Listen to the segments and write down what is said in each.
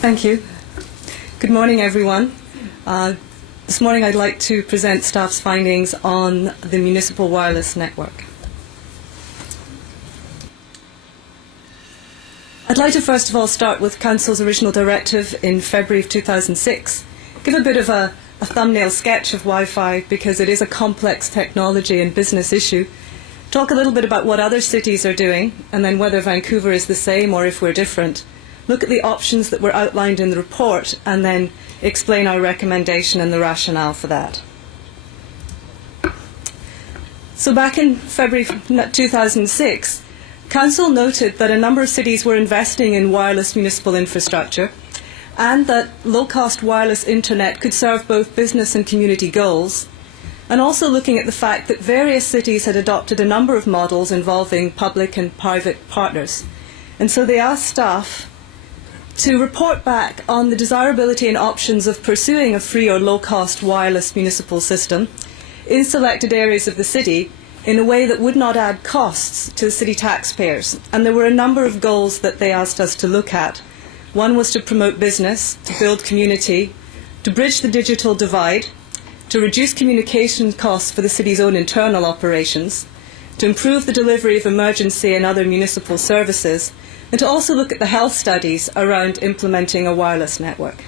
Thank you. Good morning, everyone. This morning I'd like to present staff's findings on the Municipal Wireless Network. I'd like to first of all start with Council's original directive in February of 2006. Give a bit of a thumbnail sketch of Wi-Fi because it is a complex technology and business issue. Talk a little bit about what other cities are doing and then whether Vancouver is the same or if we're different. Look at the options that were outlined in the report and then explain our recommendation and the rationale for that. So back in February 2006, Council noted that a number of cities were investing in wireless municipal infrastructure and that low-cost wireless internet could serve both business and community goals, and also looking at the fact that various cities had adopted a number of models involving public and private partners. And so they asked staff to report back on the desirability and options of pursuing a free or low-cost wireless municipal system in selected areas of the city in a way that would not add costs to the city taxpayers. And there were a number of goals that they asked us to look at. One was to promote business, to build community, to bridge the digital divide, to reduce communication costs for the city's own internal operations, to improve the delivery of emergency and other municipal services, and to also look at the health studies around implementing a wireless network.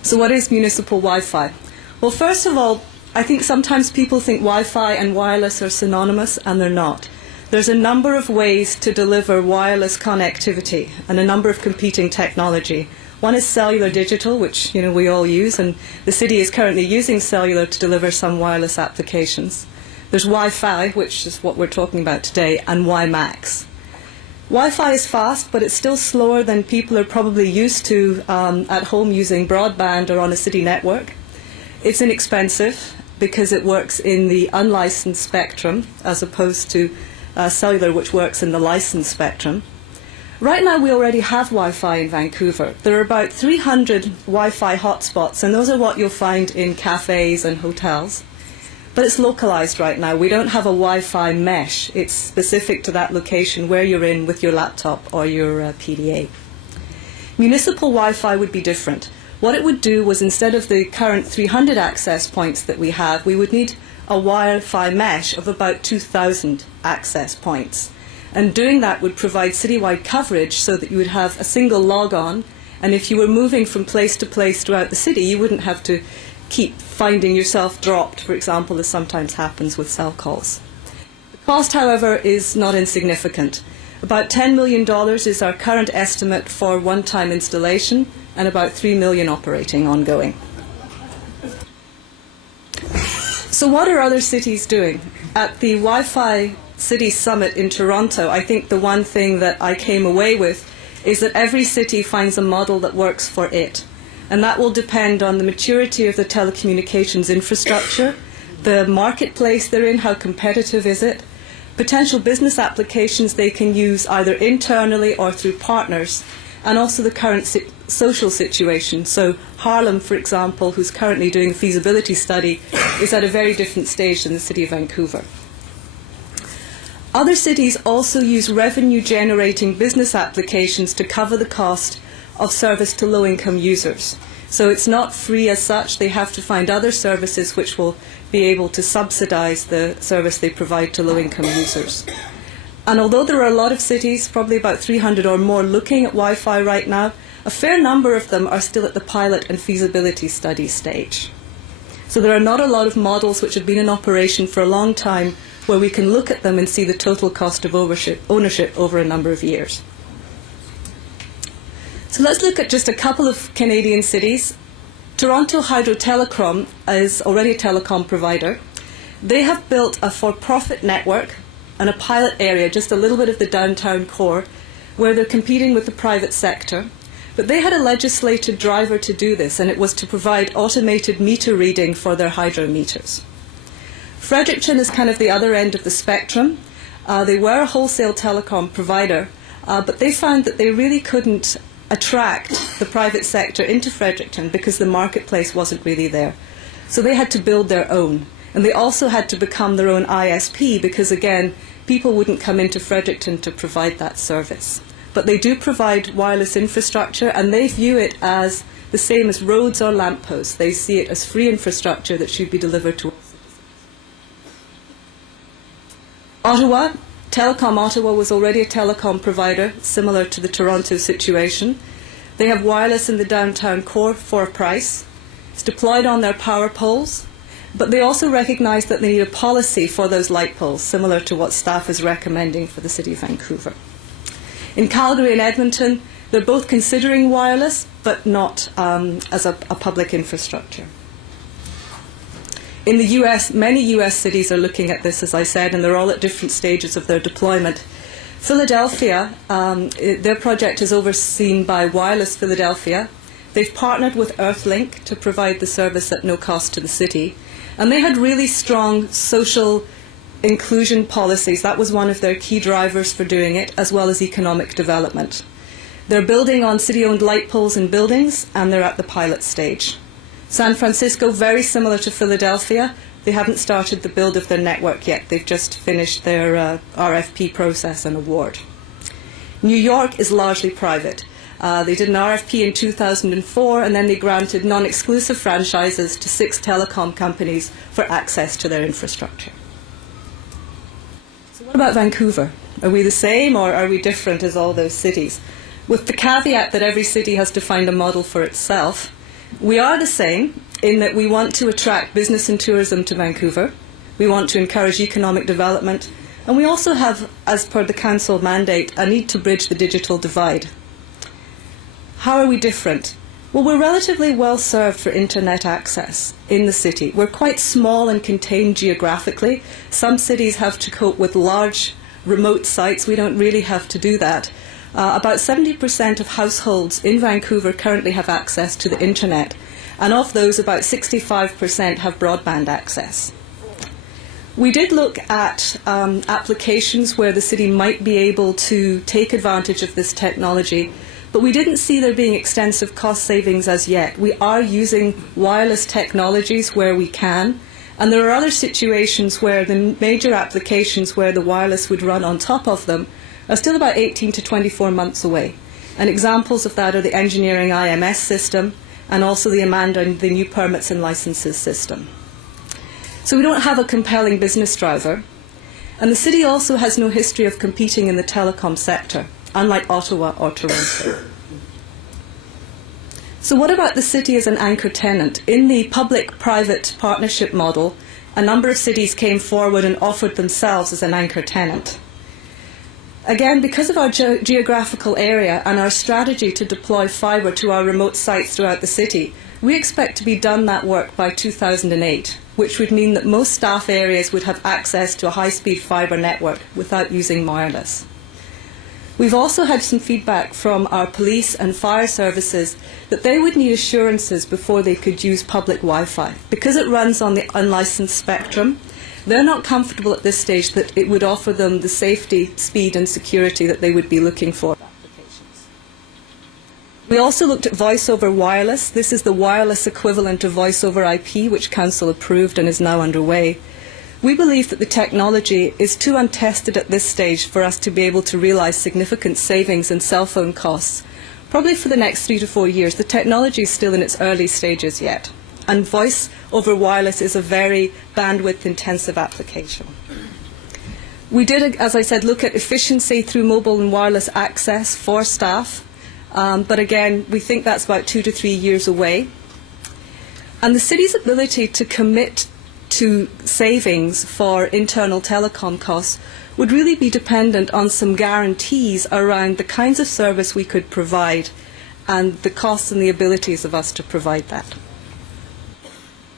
So what is municipal Wi-Fi? Well, first of all, I think sometimes people think Wi-Fi and wireless are synonymous, and they're not. There's a number of ways to deliver wireless connectivity and a number of competing technology. One is cellular digital, which we all use, and the city is currently using cellular to deliver some wireless applications. There's Wi-Fi, which is what we're talking about today, and WiMAX. Wi-Fi is fast, but it's still slower than people are probably used to at home using broadband or on a city network. It's inexpensive because it works in the unlicensed spectrum as opposed to cellular, which works in the licensed spectrum. Right now we already have Wi-Fi in Vancouver. There are about 300 Wi-Fi hotspots, and those are what you'll find in cafes and hotels. But it's localized right now. We don't have a Wi-Fi mesh. It's specific to that location where you're in with your laptop or your PDA. Municipal Wi-Fi would be different. What it would do was, instead of the current 300 access points that we have, we would need a Wi-Fi mesh of about 2,000 access points. And doing that would provide citywide coverage so that you would have a single log-on, and if you were moving from place to place throughout the city, you wouldn't have to keep finding yourself dropped, for example, as sometimes happens with cell calls. The cost, however, is not insignificant. About $10 million is our current estimate for one-time installation, and about $3 million operating ongoing. So what are other cities doing? At the Wi-Fi City Summit in Toronto, I think the one thing that I came away with is that every city finds a model that works for it. And that will depend on the maturity of the telecommunications infrastructure, the marketplace they're in, how competitive is it, potential business applications they can use either internally or through partners, and also the current social situation. So Harlem, for example, who's currently doing a feasibility study, is at a very different stage than the city of Vancouver. Other cities also use revenue-generating business applications to cover the cost of service to low-income users. So it's not free as such. They have to find other services which will be able to subsidize the service they provide to low-income users. And although there are a lot of cities, probably about 300 or more, looking at Wi-Fi right now, a fair number of them are still at the pilot and feasibility study stage. So there are not a lot of models which have been in operation for a long time where we can look at them and see the total cost of ownership over a number of years. So let's look at just a couple of Canadian cities. Toronto Hydro Telecom is already a telecom provider. They have built a for-profit network and a pilot area, just a little bit of the downtown core, where they're competing with the private sector. But they had a legislated driver to do this, and it was to provide automated meter reading for their hydro meters. Fredericton is kind of the other end of the spectrum. They were a wholesale telecom provider, but they found that they really couldn't attract the private sector into Fredericton because the marketplace wasn't really there. So they had to build their own. And they also had to become their own ISP because, again, people wouldn't come into Fredericton to provide that service. but they do provide wireless infrastructure, and they view it as the same as roads or lampposts. They see it as free infrastructure that should be delivered to Ottawa. Telecom Ottawa was already a telecom provider, similar to the Toronto situation. They have wireless in the downtown core for a price. It's deployed on their power poles, but they also recognise that they need a policy for those light poles, similar to what staff is recommending for the City of Vancouver. In Calgary and Edmonton, they're both considering wireless, but not as a public infrastructure. In the US, many US cities are looking at this, as I said, and they're all at different stages of their deployment. Philadelphia, their project is overseen by Wireless Philadelphia. They've partnered with Earthlink to provide the service at no cost to the city. And they had really strong social inclusion policies. That was one of their key drivers for doing it, as well as economic development. They're building on city-owned light poles in buildings, and they're at the pilot stage. San Francisco, very similar to Philadelphia, they haven't started the build of their network yet. They've just finished their RFP process and award. New York is largely private. They did an RFP in 2004, and then they granted non-exclusive franchises to 6 telecom companies for access to their infrastructure. So what about Vancouver? Are we the same, or are we different as all those cities? With the caveat that every city has to find a model for itself, we are the same in that we want to attract business and tourism to Vancouver. We want to encourage economic development. And we also have, as per the Council mandate, a need to bridge the digital divide. How are we different? Well, we're relatively well served for internet access in the city. We're quite small and contained geographically. Some cities have to cope with large remote sites. We don't really have to do that. About 70% of households in Vancouver currently have access to the internet, and of those, about 65% have broadband access. We did look at applications where the city might be able to take advantage of this technology, but we didn't see there being extensive cost savings as yet. We are using wireless technologies where we can, and there are other situations where the major applications where the wireless would run on top of them are still about 18 to 24 months away. And examples of that are the engineering IMS system and also the Amanda and the new permits and licenses system. So we don't have a compelling business driver. And the city also has no history of competing in the telecom sector, unlike Ottawa or Toronto. So what about the city as an anchor tenant? In the public-private partnership model, a number of cities came forward and offered themselves as an anchor tenant. Again, because of our geographical area and our strategy to deploy fibre to our remote sites throughout the city, we expect to be done that work by 2008, which would mean that most staff areas would have access to a high-speed fibre network without using wireless. We've also had some feedback from our police and fire services that they would need assurances before they could use public Wi-Fi. Because it runs on the unlicensed spectrum, they're not comfortable at this stage that it would offer them the safety, speed and security that they would be looking for. We also looked at voice over wireless. This is the wireless equivalent of voice over IP, which Council approved and is now underway. We believe that the technology is too untested at this stage for us to be able to realise significant savings in cell phone costs. Probably for the next 3 to 4 years. The technology is still in its early stages yet. And voice over wireless is a very bandwidth-intensive application. We did, as I said, look at efficiency through mobile and wireless access for staff. But again, we think that's about 2 to 3 years away. And the city's ability to commit to savings for internal telecom costs would really be dependent on some guarantees around the kinds of service we could provide and the costs and the abilities of us to provide that.